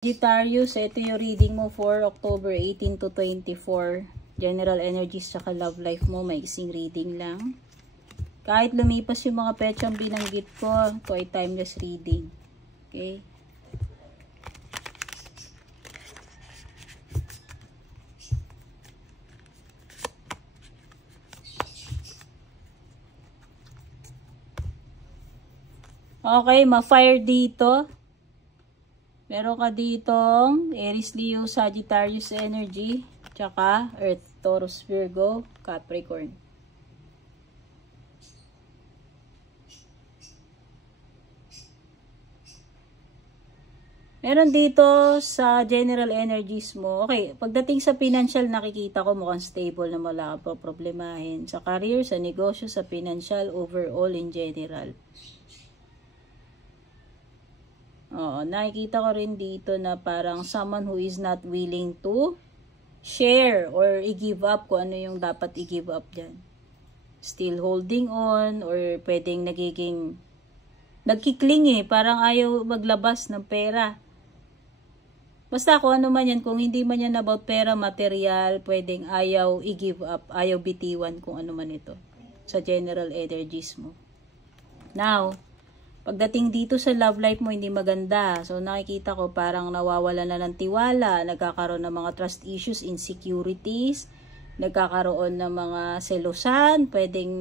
Sagittarius, ito yung reading mo for October 18 to 24. General energies tsaka love life mo, maiksing reading lang. Kahit lumipas yung mga petsang binanggit ko, ito ay timeless reading. Okay? Okay, ma-fire dito. Meron ka ditong Aries, Leo, Sagittarius energy, tsaka Earth, Taurus, Virgo, Capricorn. Meron dito sa general energies mo. Okay, pagdating sa financial, nakikita ko mukhang stable na wala ka problemahin. Sa career, sa negosyo, sa financial, overall in general. Oo, nakikita ko rin dito na parang someone who is not willing to share or i-give up kung ano yung dapat i-give up dyan. Still holding on or pwedeng nagiging nagkikling parang ayaw maglabas ng pera. Basta kung ano man yan, kung hindi man yan about pera, material, pwedeng ayaw i-give up, ayaw bitiwan kung ano man ito sa general energies mo. Now, pagdating dito sa love life mo, hindi maganda. So, nakikita ko parang nawawala na ng tiwala, nagkakaroon ng mga trust issues, insecurities, nagkakaroon ng mga selusan, pwedeng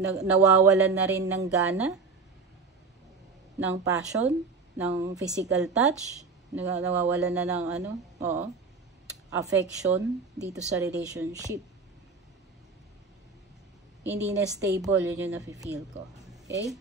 nawawalan na rin ng gana, ng passion, ng physical touch, nawawalan na ng affection dito sa relationship. Hindi na stable, yun yung nafe-feel ko. Okay?